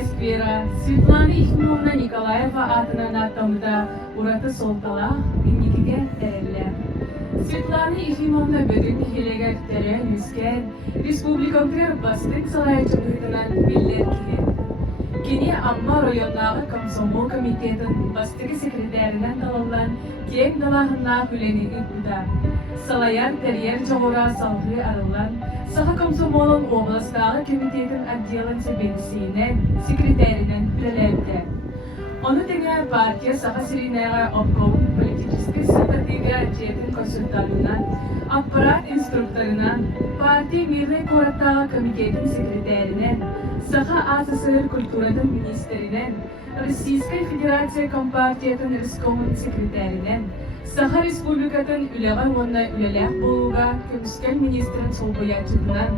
сквера Светлана Ефимовна Николаева атынан аттамыда ураты солтала инникиге тереллер. Светлана Ефимовна бөгүн хилегер тере нүскер республикамгер бастык салайчылыгынан биллер киһи. Кини Амма районнағы комсомол комитетин бастыгы секретарынан талалан кем далахынна хүлени үтүда. Салаяр терьер жоғыра салғы арылан, Саха комсомолын областағы комитетин отделын себенсиінен, секретаринен білеләуді. Оны теңе партия Саха Сиринайға обкомын политический стратегия жетін консультанынан, аппарат инструкторынан, партия мирный кораттағы комитетин секретаринен, Саха АССР культурадын министеринен, Российская Федерация Компартиятын Рискомын секретаринен, Саха Республикатын үләға онна үләләк болуға көміскәл министрін солбоячылынан,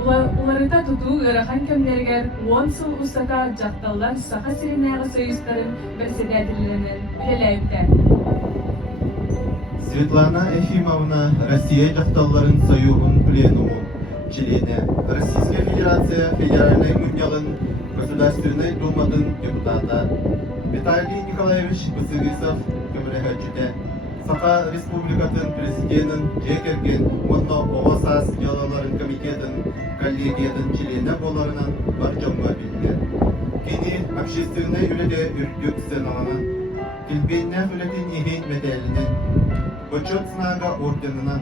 уларыта тұту ғырахан көмдергер 10 сыл ұстата жақталлар Саха Сиринайғы союздарын председателерінен үләләйіпті. Светлана Ефимовна Россия жақталларын союғын пленуму, члене Российская Федерация Федеральной Муньялын Государственной Думадын депутата, Виталий Николаевич Бысыгисов көмірәхәтчіде, Саха Республикатын президентін жекерген Монно Оғасас ялаларын комитетін коллегиятын члене боларынан бар жомға білді. Кені общественный үліде үрдік сеналанын, келбенне үлетін еген медалінен, Почет сынага орденынан,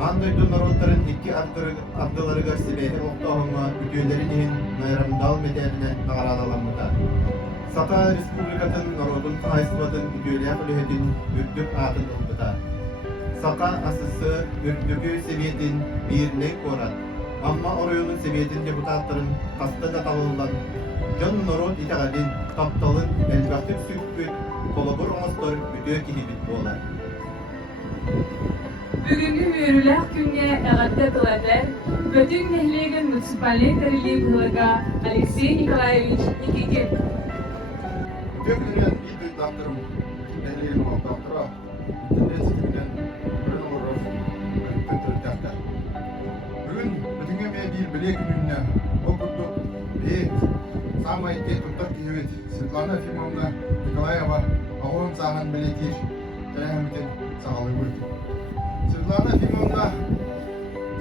андойду народтарын екі аттыларыға себейі оқтауыңа үтейлерін еген найрамдал медаліне нағарадаламыда. Саха Республикатын народын қайсыбатын үтейлер үліхетін үрдік атын ұлбыда. Саха асысы үрдігі себетін бирлей корат. Амма оройының себетін депутаттарын қастыға талылдан, жон народ итағалин тапталын әлбәқтік сүкпіт, қолабыр оңыстар үтеу кихибит болар. Бүгінгі үйіріләк күнге әғатты тылатар, бүтін нәхлеген муниципален тәрілі бұлыға Алексей Николаевич Никитин. Көмілген ит ұйттақтырым, нәхлеген ұйттақтыра, интернет сетімінен бүрін орыр, күн түрттақтар. Бүгін бүтінге ме бір біле күніне оқырдық, бейт, самай кет ұттар кейбет Светлана Ефимовна Николаева ағуын саған білетер, тәрәхімден сағалы көрді. Светлана Ефимовна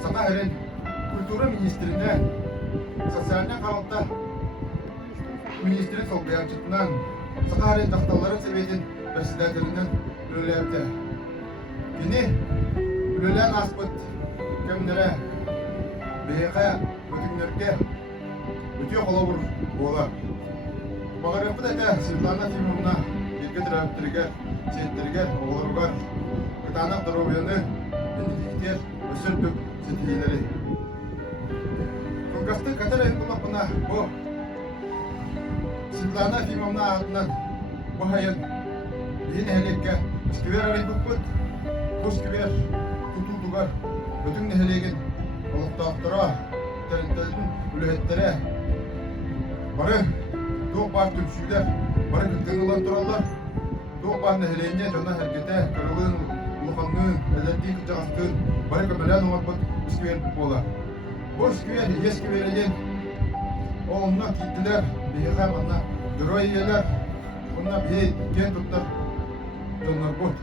Саха Әрен культура министріне, социальный қалыпта министрі солбаянчытынан Саха Әрен тақталарын себетін председателінің үлелерді. Кені үлелен аспыт көмдері бейеқа өтіңдерге өте қолабыр болар. Бағарыпы да Светлана Ефимовна ерге тірәптірігер, сеттерігер, оғырғар, Кытанақ дұробияны үндіктер өсірдік сетелері. Конкасты қатар әйкулапына бұ Светлана Ефимовна атынан бұхайын бейін әлекке үсківер әрейбік бұд, күсківер тұтылдығар бүтін нәхелеген олықтақтыра, тәрінтәлдің үліхеттері бары тоқ бар түмсүйлер, бары күттің ұлан тұралар, тоқ бар нәхелене жона әргеті кырылын Луханнын, әлдәтті жағастын, бары көмілән оңарбыт үсківер бола. Бұл үсківер есківереген оңына кейттілер, бейіға манна герой елер, онына бей кен тұттар тұнар бұд.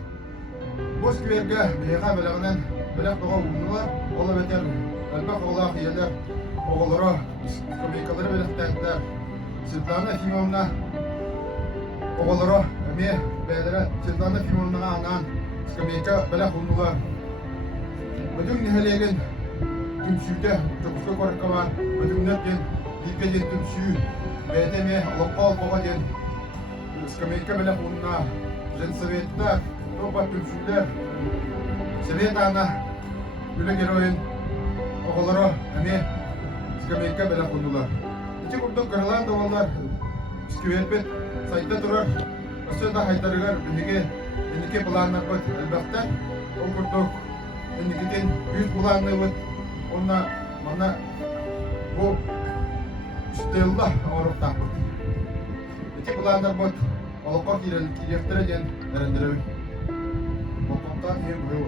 Бұл үсківерге бейіға бәліғінен бәліқ бұға ұмылар, ола бәтер, әлбәқ оғылақ елер, оғылары, көмейкалары бәліқтәктер, Светлана Ефимовна оғылары, әме бәлері Светлана Ефимовнаға анан, Скамейка бәләқ ұлмылар. Бүдің нәхелеген түмсүйді жоқысқа қорыққа бар, бүдіңнер ден, елге ден түмсүй, бәдеме лопқа алпаға ден, Скамейка бәләқ ұлмына, жен советтар, тоқпа түмсүйлер, совет ана, үлі героин, оғылары, әме, Скамейка бәләқ ұлмылар. Үтек ұрдың қырылан давалар, үсківербет, сайта тұрар, өсен да хайдарығар, Ендіке бұланына бұд әлбәқті, ол күрдік, ендікеден 100 бұланына бұд, онына мана бұл үстелді ауырықтан бұд. Ете бұланына бұд, олыққа керектірі ден әріндірі бұд. Олқымтан ең бұл.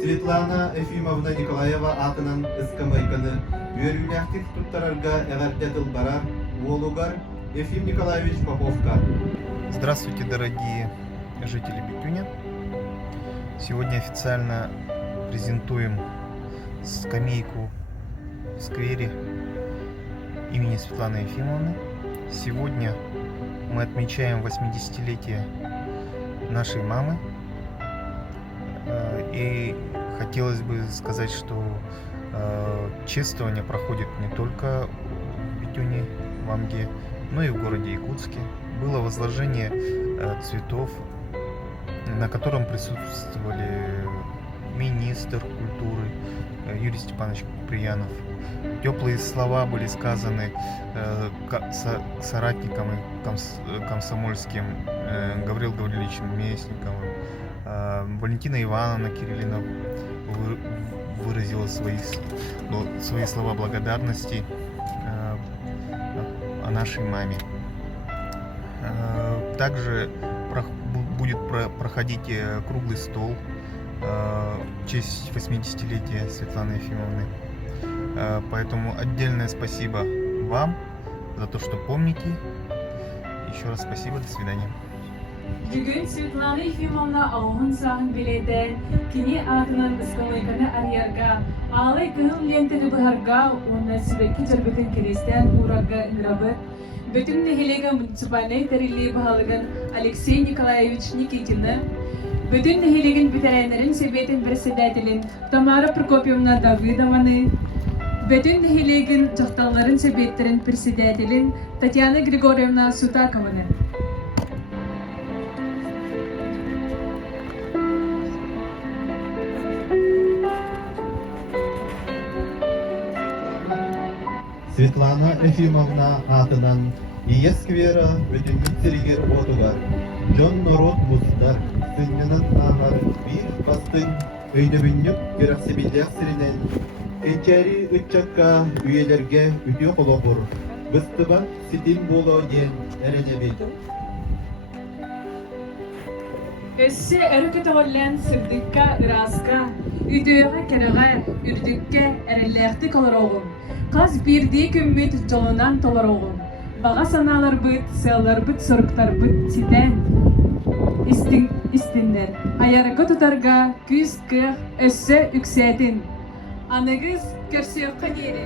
Светлана Ефимовна Николаева атынан ысқамайқаны, үйерінәқтік тұттарарға әғәрдетіл барар, олуғар Ефим Николаевич Поповка. Здравствуйте, дорогие жители Битюня. Сегодня официально презентуем скамейку в сквере имени Светланы Ефимовны. Сегодня мы отмечаем 80-летие нашей мамы. И хотелось бы сказать, что чествование проходит не только в Битюне, в Амге, но и в городе Якутске. Было возложение цветов, на котором присутствовали министр культуры Юрий Степанович Куприянов. Теплые слова были сказаны соратникам комсомольским Гаврил Гавриловичем Местниковым. Валентина Ивановна Кириллина выразила свои слова благодарности о нашей маме. Также будет проходить круглый стол в честь 80-летия Светланы Ефимовны. Поэтому отдельное спасибо вам за то, что помните. Еще раз спасибо, до свидания. Бүгін Светлана Ефимовна ауғын сағын беледен, кене атынан ұскалайқаны арьярға, алай күн лентіні бұхарға, оны сүбекке жүрбетін керестен ұрарға үңірабы, бүтін нәхелегі муниципальный тәрілі бұхалығын Алексей Николаевич Никитины, бүтін нәхелеген бітәрәйнерін сөбетін председателін Тамара Прокопьевна Давыдованы, бүтін нәхелеген жоқталарын сөбеттерін председателін Татьяна Григорьевна Сутакованы. Светлана Ефимовна атынан ие сквера бүтүнүн сиригер отугар. Жон народ муздар, сыннынан ағар бир бастың өйдөбүннүк керасибилдер сиринен. Энчери ытчакка үйелерге үтө колопур. Быстыба ситин боло ден эренебил. Өссі әрекет оғылан сырдыққа ұразға, үйдеуға кәріға, үрдікке әрелерді қалар оғым. Қаз бірдей көмбет жолынан толар оғым. Баға саналар бұд, сәлар бұд, сұрықтар бұд, ситен. Истиннер. Аярығы тұтарға күз қық өссі үксәтін. Анығыз көрсеуқын ері.